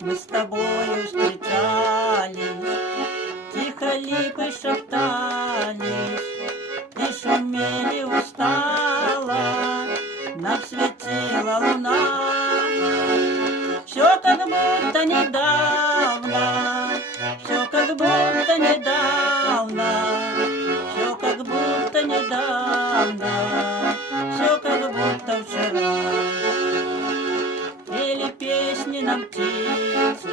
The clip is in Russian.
Мы с тобою встречались, тихо липы шептались, и шумели устало, нам светила луна. Все как будто недавно, все как будто недавно, все как будто недавно, все как будто вчера. Пели песни нам птицы,